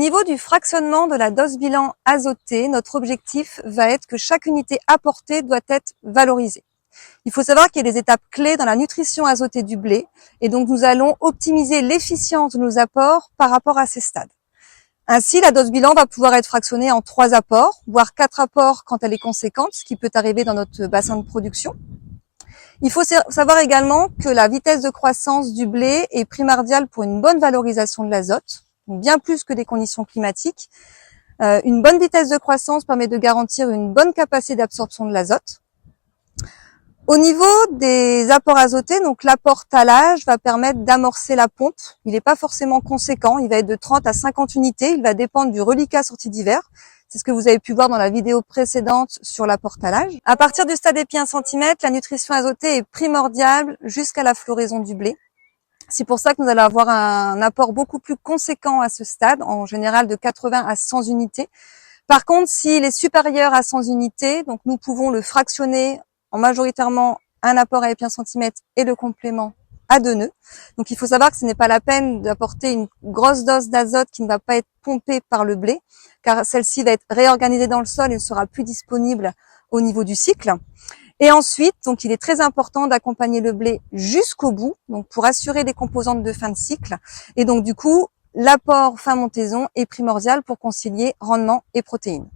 niveau du fractionnement de la dose bilan azotée, notre objectif va être que chaque unité apportée doit être valorisée. Il faut savoir qu'il y a des étapes clés dans la nutrition azotée du blé et donc nous allons optimiser l'efficience de nos apports par rapport à ces stades. Ainsi, la dose bilan va pouvoir être fractionnée en 3 apports, voire 4 apports quand elle est conséquente, ce qui peut arriver dans notre bassin de production. Il faut savoir également que la vitesse de croissance du blé est primordiale pour une bonne valorisation de l'azote, bien plus que des conditions climatiques. Une bonne vitesse de croissance permet de garantir une bonne capacité d'absorption de l'azote. Au niveau des apports azotés, donc l'apport tallage va permettre d'amorcer la pompe. Il n'est pas forcément conséquent, il va être de 30 à 50 unités, il va dépendre du reliquat sorti d'hiver. C'est ce que vous avez pu voir dans la vidéo précédente sur l'apport tallage. À partir du stade épi 1 cm, la nutrition azotée est primordiale jusqu'à la floraison du blé. C'est pour ça que nous allons avoir un apport beaucoup plus conséquent à ce stade, en général de 80 à 100 unités. Par contre, s'il est supérieur à 100 unités, donc nous pouvons le fractionner en majoritairement un apport à épi 1 cm et le complément à 2 nœuds. Donc il faut savoir que ce n'est pas la peine d'apporter une grosse dose d'azote qui ne va pas être pompée par le blé, car celle-ci va être réorganisée dans le sol et ne sera plus disponible au niveau du cycle. Et ensuite, donc il est très important d'accompagner le blé jusqu'au bout, donc pour assurer les composantes de fin de cycle. Et donc du coup, l'apport fin montaison est primordial pour concilier rendement et protéines.